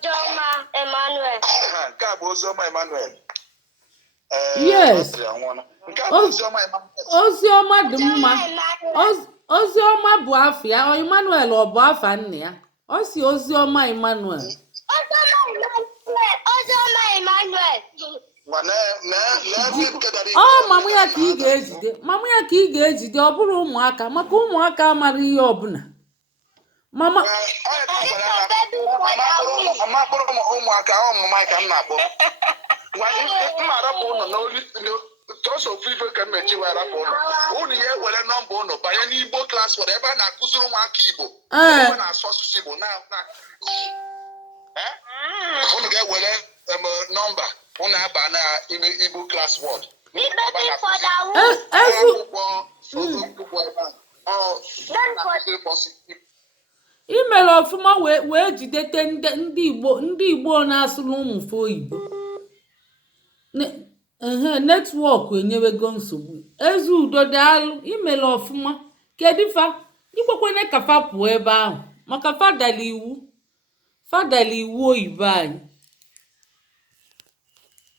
Ozioma Emmanuel. Nke a bụ Ozioma Emmanuel. Yes. Nke a bụ Ozioma Emmanuel. Ozioma dị mma. Ozioma bụ afọ ya. Emmanuel ọ bụ afa nne ya. Ọ si Ozioma Emmanuel. Ozioma Emmanuel. Ọ mama ya ka ị ga-ejide. Mama ya ka ị ga-ejide, ọ bụrụ ụmụaka, maka ụmụaka amara ihe ọbụla. Mama amakpụrụ ụmụaka ọmụma ka m na-akpọ. Mma arapụ ụlọ n'olu tọsọ ofu ife ka mmechi wee rapụ ụlọ. Unu ya ewere nọmba ụlọ banye n'Igbo klas were ebe a na-akụziri ụmụaka Igbo. Ebe na-asụ asụsụ Igbo unu ga-ewere nọmba unu aba na Igbo klas wọd. ị mere ọfụma wee jidete ndị Igbo na-asụrụ ụmụfe oyibo. Netwọk enyewego nsogbu. Ezeudo daalụ, ị mere ọfụma. Kedu fa ikwekwane ka fa pụọ ebe ahụ maka fadala iwu oyibo anyị.